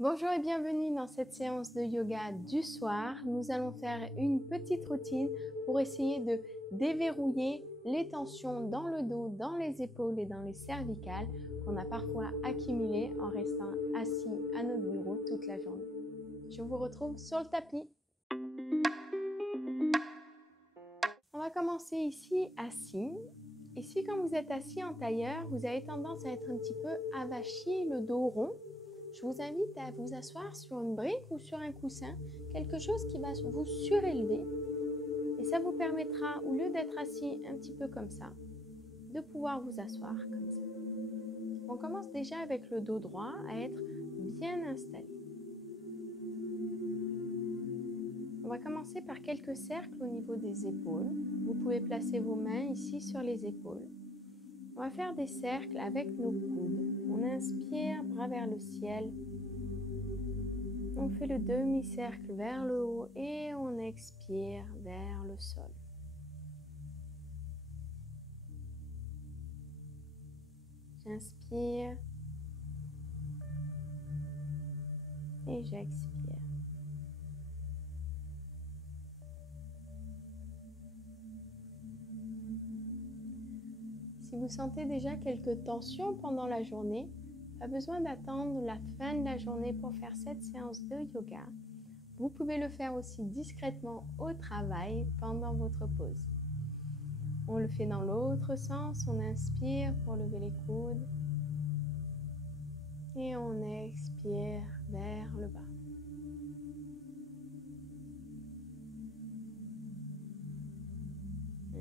Bonjour et bienvenue dans cette séance de yoga du soir. Nous allons faire une petite routine pour essayer de déverrouiller les tensions dans le dos, dans les épaules et dans les cervicales qu'on a parfois accumulées en restant assis à notre bureau toute la journée. Je vous retrouve sur le tapis. On va commencer ici assis. Ici, quand vous êtes assis en tailleur, vous avez tendance à être un petit peu avachi, le dos rond. Je vous invite à vous asseoir sur une brique ou sur un coussin, quelque chose qui va vous surélever. Et ça vous permettra, au lieu d'être assis un petit peu comme ça, de pouvoir vous asseoir comme ça. On commence déjà avec le dos droit à être bien installé. On va commencer par quelques cercles au niveau des épaules. Vous pouvez placer vos mains ici sur les épaules. On va faire des cercles avec nos coudes. On inspire, bras vers le ciel. On fait le demi-cercle vers le haut et on expire vers le sol. J'inspire et j'expire. Si vous sentez déjà quelques tensions pendant la journée, pas besoin d'attendre la fin de la journée pour faire cette séance de yoga. Vous pouvez le faire aussi discrètement au travail pendant votre pause. On le fait dans l'autre sens, on inspire pour lever les coudes et on expire vers le bas.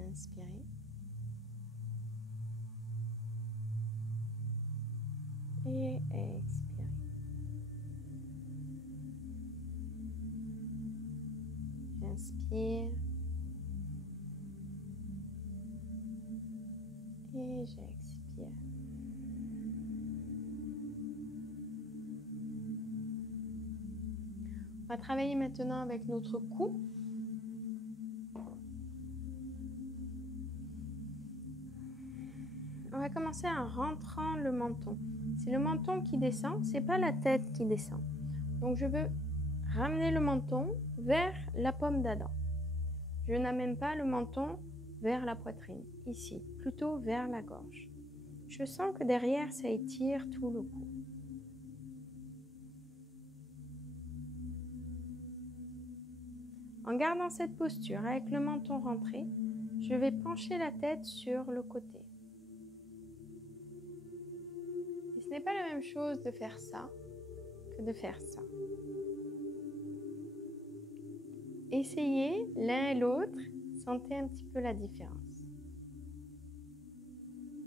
Inspirez. Et expirez. J'inspire et j'expire. On va travailler maintenant avec notre cou. On va commencer en rentrant le menton. C'est le menton qui descend, c'est pas la tête qui descend. Donc je veux ramener le menton vers la paume d'Adam. Je n'amène pas le menton vers la poitrine, ici, plutôt vers la gorge. Je sens que derrière, ça étire tout le cou. En gardant cette posture, avec le menton rentré, je vais pencher la tête sur le côté. Et ce n'est pas la même chose de faire ça que de faire ça. Essayez l'un et l'autre, sentez un petit peu la différence.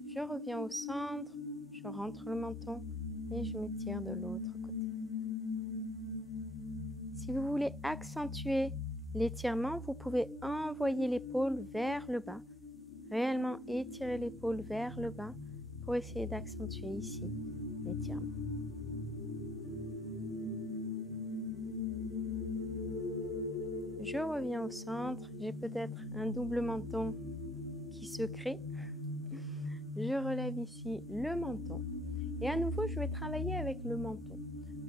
Je reviens au centre, je rentre le menton et je m'étire de l'autre côté. Si vous voulez accentuer l'étirement, vous pouvez envoyer l'épaule vers le bas, réellement étirer l'épaule vers le bas pour essayer d'accentuer ici l'étirement. Je reviens au centre, j'ai peut-être un double menton qui se crée. Je relève ici le menton et à nouveau je vais travailler avec le menton.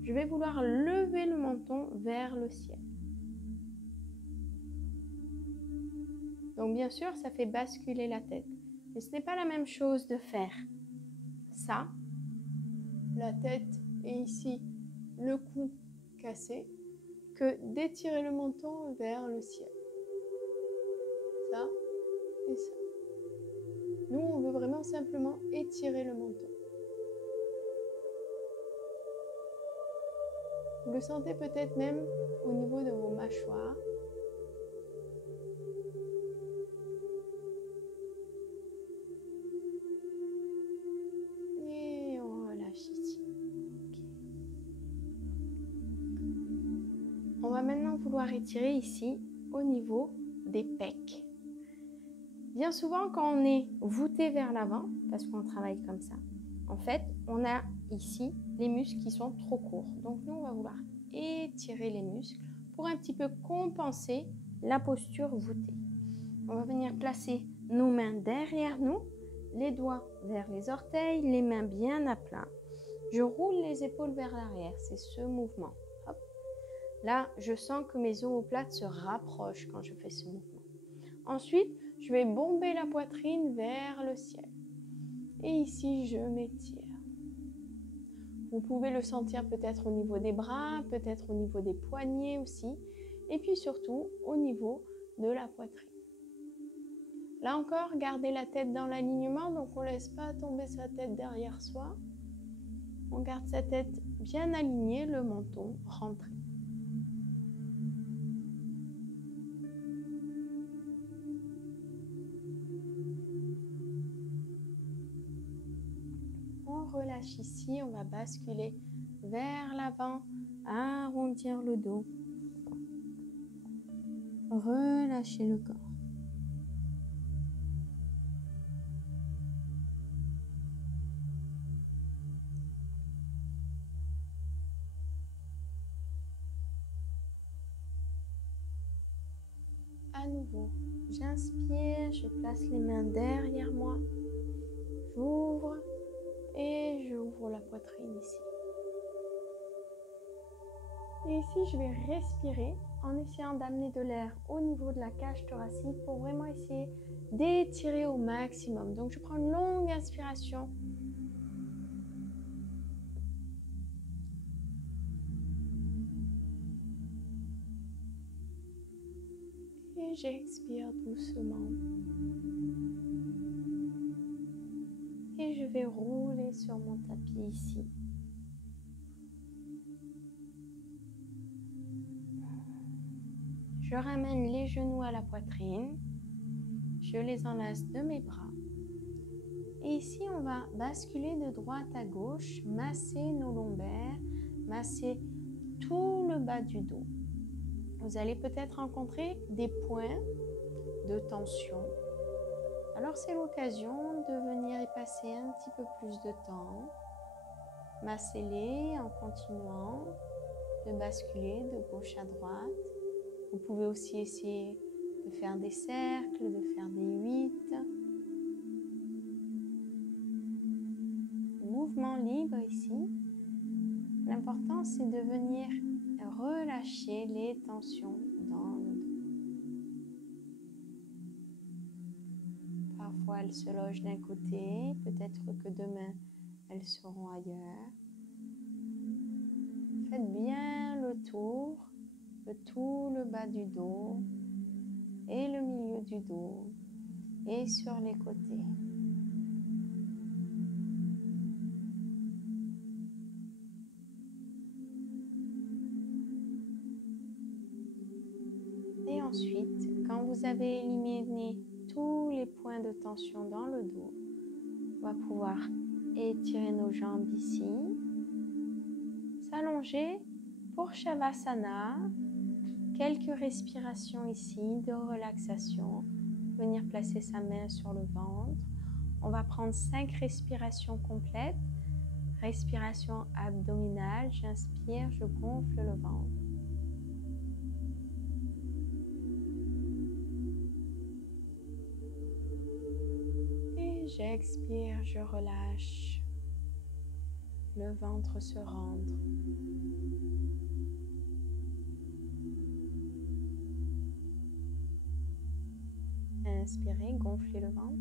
Je vais vouloir lever le menton vers le ciel. Donc bien sûr, ça fait basculer la tête. Mais ce n'est pas la même chose de faire ça. La tête est ici, le cou cassé, que d'étirer le menton vers le ciel. Ça et ça. Nous, on veut vraiment simplement étirer le menton. Vous le sentez peut-être même au niveau de vos mâchoires. Et on relâche ici. Okay. On va maintenant vouloir étirer ici au niveau des pecs. Bien souvent, quand on est voûté vers l'avant, parce qu'on travaille comme ça, en fait, on a ici les muscles qui sont trop courts. Donc nous, on va vouloir étirer les muscles pour un petit peu compenser la posture voûtée. On va venir placer nos mains derrière nous, les doigts vers les orteils, les mains bien à plat. Je roule les épaules vers l'arrière, c'est ce mouvement. Hop. Là, je sens que mes omoplates se rapprochent quand je fais ce mouvement. Ensuite, je vais bomber la poitrine vers le ciel. Et ici, je m'étire. Vous pouvez le sentir peut-être au niveau des bras, peut-être au niveau des poignets aussi, et puis surtout au niveau de la poitrine. Là encore, gardez la tête dans l'alignement, donc on ne laisse pas tomber sa tête derrière soi. On garde sa tête bien alignée, le menton rentré. On relâche ici, on va basculer vers l'avant, arrondir le dos. Relâchez le corps. À nouveau, j'inspire, je place les mains derrière moi, j'ouvre et j'ouvre la poitrine ici. Et ici, je vais respirer en essayant d'amener de l'air au niveau de la cage thoracique pour vraiment essayer d'étirer au maximum. Donc, je prends une longue inspiration. Et j'expire doucement. Et je vais rouler sur mon tapis ici. Je ramène les genoux à la poitrine. Je les enlace de mes bras. Et ici, on va basculer de droite à gauche, masser nos lombaires, masser tout le bas du dos. Vous allez peut-être rencontrer des points de tension. Alors, c'est l'occasion de venir y passer un petit peu plus de temps. Massez-les en continuant de basculer de gauche à droite. Vous pouvez aussi essayer de faire des cercles, de faire des 8. Mouvement libre ici. L'important, c'est de venir relâcher les tensions dans le dos. Parfois, elles se logent d'un côté, peut-être que demain, elles seront ailleurs. Faites bien le tour de tout le bas du dos et le milieu du dos et sur les côtés. Et ensuite, quand vous avez éliminé tous les points de tension dans le dos, on va pouvoir étirer nos jambes ici, s'allonger pour Shavasana, quelques respirations ici de relaxation, venir placer sa main sur le ventre. On va prendre 5 respirations complètes. Respiration abdominale, j'inspire, je gonfle le ventre. Et j'expire, je relâche. Le ventre se rentre. Inspirez, gonflez le ventre.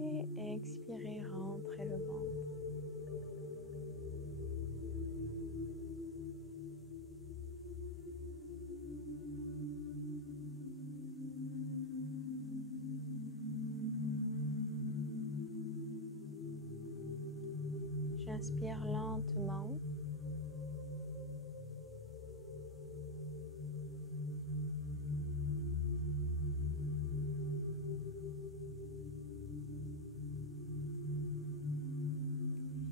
Et expirez, rentrez le ventre. J'inspire lentement.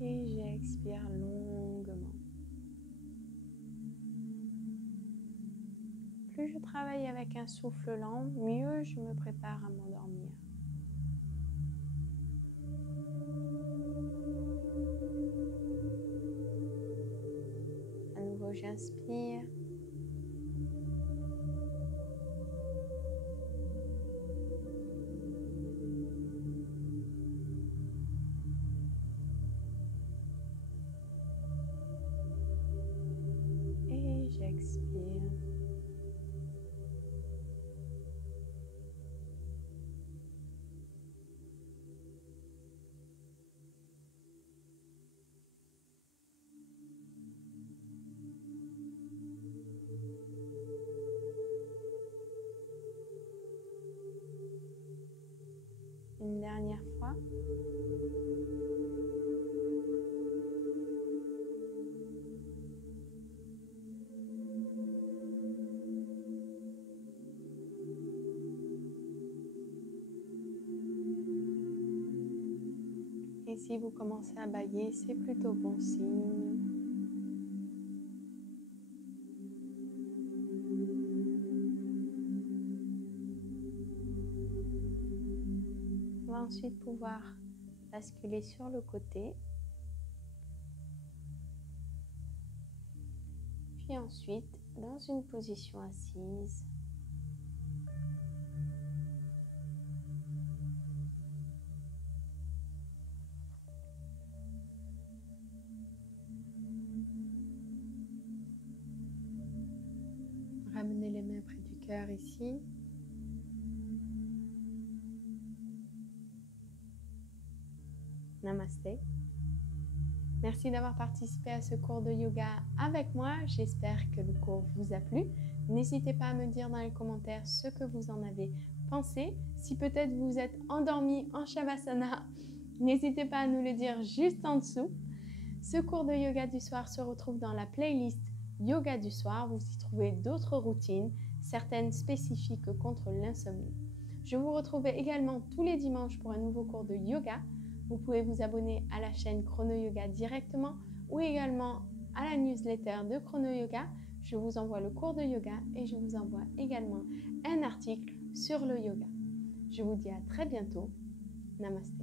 Et j'expire longuement. Plus je travaille avec un souffle lent, mieux je me prépare à m'endormir. À nouveau, j'inspire. yoga. Et si vous commencez à bâiller, c'est plutôt bon signe. On va ensuite pouvoir basculer sur le côté. Puis ensuite, dans une position assise. Ramenez les mains près du cœur ici. Namasté. Merci d'avoir participé à ce cours de yoga avec moi. J'espère que le cours vous a plu. N'hésitez pas à me dire dans les commentaires ce que vous en avez pensé. Si peut-être vous êtes endormi en Shavasana, n'hésitez pas à nous le dire juste en dessous. Ce cours de yoga du soir se retrouve dans la playlist Yoga du soir. Vous y trouvez d'autres routines, certaines spécifiques contre l'insomnie. Je vous retrouve également tous les dimanches pour un nouveau cours de yoga. Vous pouvez vous abonner à la chaîne Chrono Yoga directement ou également à la newsletter de Chrono Yoga. Je vous envoie le cours de yoga et je vous envoie également un article sur le yoga. Je vous dis à très bientôt. Namasté.